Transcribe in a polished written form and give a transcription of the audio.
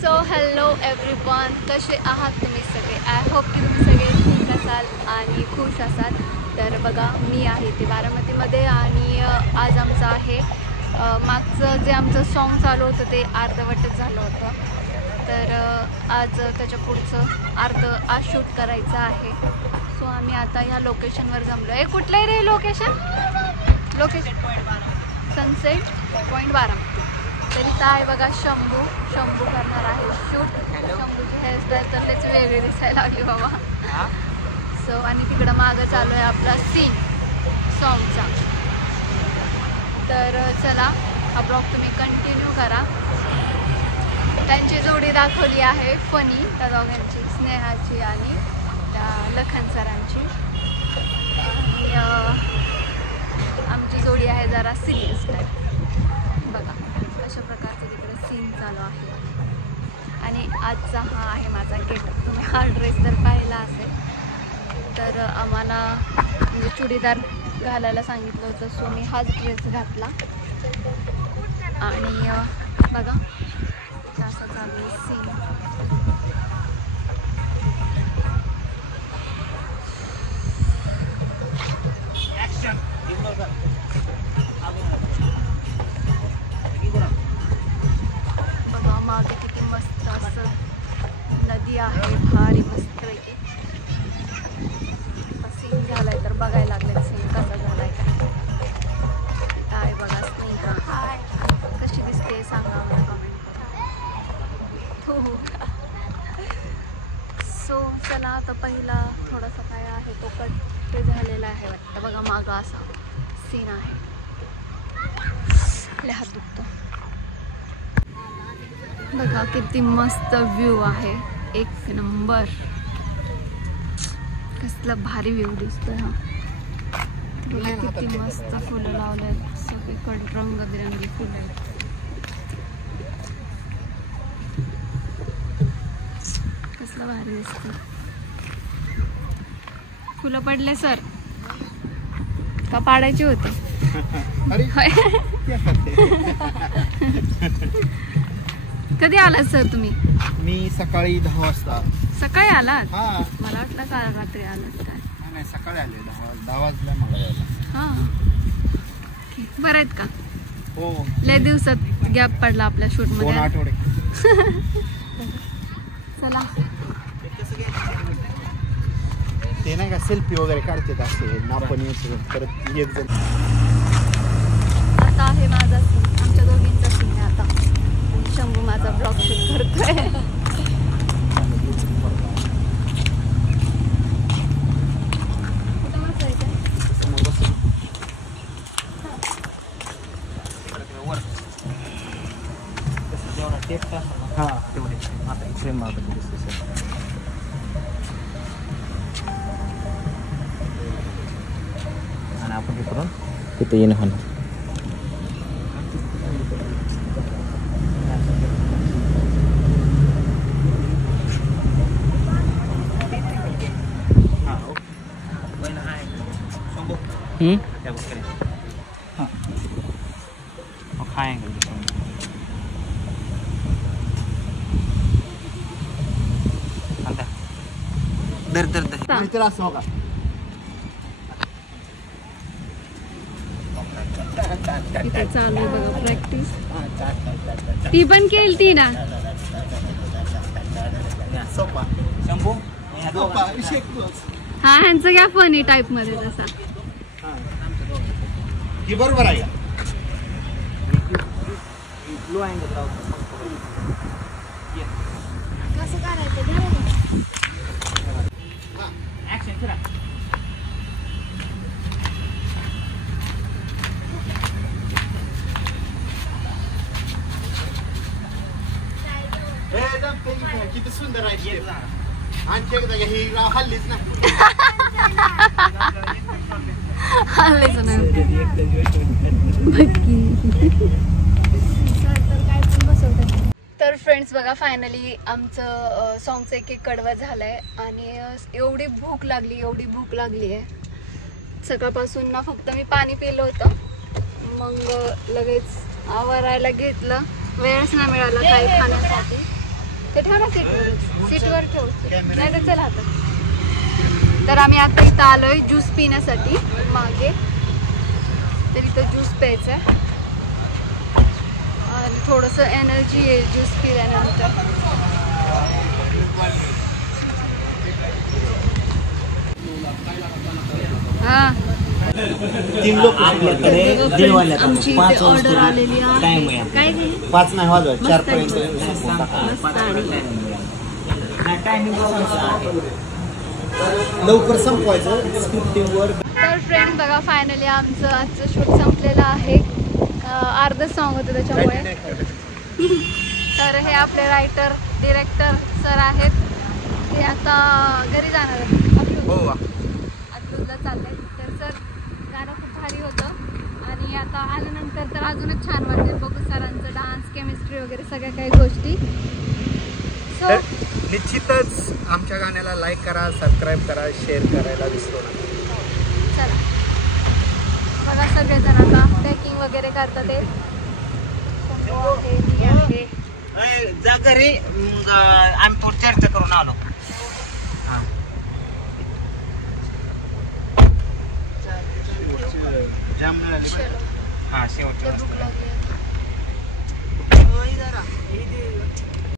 So hello everyone, कसे आहात तुम्ही सगळे? आय होप की तुम्ही सगळे ठीक असाल आणि खुश असाल. तर बघा, मी आहे ते बारामतीमध्ये आणि आज आमचं आहे मागचं जे आमचं सॉन्ग चालू होतं ते अर्धवटच झालं होतं. तर आज त्याच्या पुढचं आज शूट करायचं आहे. सो आम्ही आता या लोकेशनवर जमलो आहे. कुठलं आहे रे लोकेशन? Sunset point Baramati. तर इथं आहे बघा शंभू करणार आहे शूट. शंभूची हेअरस्टाईल तर त्याची वेगळी दिसायला लागली बाबा. सो आणि तिकडं मागं चालू आहे आपला सीन सॉन्गचा. तर चला, हा ब्लॉग तुम्ही कंटिन्यू करा. त्यांची जोडी दाखवली आहे फनी, त्या दोघांची, स्नेहाची आणि त्या लखन सरांची. आणि आमची जोडी आहे जरा सिरियस टाईप. बघा अशा प्रकारचे तिकडे सीन चालू आहे. आणि आजचा हा आहे माझा गेटअप. तुम्ही हा ड्रेस तर पाहिला असेल. तर आम्हाला म्हणजे चुडीदार घालायला सांगितलं होतं, सो मी हाच ड्रेस घातला. आणि बघा असं चालू आहे सीन. बघा मागे किती मस्त असं नदी आहे, भारी मस्त पैकी सीन झालाय. तर बघायला लागले सीन कसा झालाय काय बघा. स्नेहा हाय, कशी दिसते सांगा मला कमेंट करून. सो चला, आता पहिला थोडासा काय आहे तो कट ते झालेला आहे वाटतं. बघा मागं असा सीन आहे. आपल्या हात दुखतो. बघा किती मस्त व्ह्यू आहे, एक नंबर. कसला भारी व्ह्यू दिसतोय हा. बघा किती मस्त फुलं लावले आहेत, सगळीकडे रंगबिरंगी फुलं आहेत. कसलं भारी दिसतं. फुलं पडले सर का पाडायचे होते? कधी आलात सर तुम्ही? मी सकाळी 10 वाजता. सकाळी आलात? हा, मला वाटलं का रात्री आलात काय. नाही सकाळी आले. 10 वाजता मला यायला. हा, बरं आहेत का? हो, लय दिवसात गॅप पडला आपल्या शूट 2 मध्ये. आठवडे. चला, ते नाही का सेल्फी वगैरे काढतात असे आपण येतो परत एक जण. आता आहे माझा सीन, आमच्या दोघींचा सीन आहे आता. आणि शंभू माझा ब्लॉग शूट करतोय. हा तेवढे आता फ्रेम मारतो दिसते. आणि आपण हे करून तिथे येणं होणार. दर असं बघा. इथे चालू आहे बघा प्रॅक्टिस. ती पण केली ना. हा, ह्यांचं घ्या फनी टाईप मध्ये तसा. बरोबर आहे. कसं करायचं? किती सुंदर आहे. आणखी एकदा ही हल्लीच ना. हल्लीच नाही. तर फ्रेंड्स बघा, फायनली आमचं सॉंगचं एक कडवं झालंय. आणि एवढी भूक लागली आहे. सकाळपासून ना फक्त मी पाणी पिलं होतं, मग लगेच आवरायला घेतलं. वेळच नाही मिळाला काही खाण्यासाठी. इथं ठेव ना सीटवर ठेव नाही तर चला आता. तर आम्ही आता इथं आलोय ज्यूस पिण्यासाठी मागे. तर इथं ज्यूस प्यायचं आहे आणि थोडंसं एनर्जी आहे ज्यूस पिल्यानंतर. हां 3 लोक आपल्याकडे दीड वाजल्यात आमची 5 ऑर्डर आलेली टाइम आहे. आहे. काय घे 5 नाही वाजवायचे 4 पर्यंत. टायमिंग लवकर संपवायचं स्क्रिप्टिंगवर. तर फ्रेंड बघा फायनली आमचं आजचं शूट संपलेलं आहे. अर्धच सॉन्ग होतं त्याच्यामुळे. तर हे आपले रायटर डिरेक्टर सर आहेत. ते आता घरी जाणार आहेत. हो अकलूजला चालले. तर सर गाणं खूप भारी होतं आणि आता आल्यानंतर तर अजूनच छान वाटेल बघू सरांचं डान्स केमिस्ट्री वगैरे सगळ्या काही गोष्टी. सो निश्चितच आमच्या गाण्याला लाईक करा, सबस्क्राईब करा, शेअर करायला विसरू नका. चला बघा सगळेजण आता पॅकिंग वगैरे करतात. ते मी आहे. जा घरी आम्ही थोडी चर्चा करून आलो. जाम मिळाली. चलो हा शेवटची भूक लागली.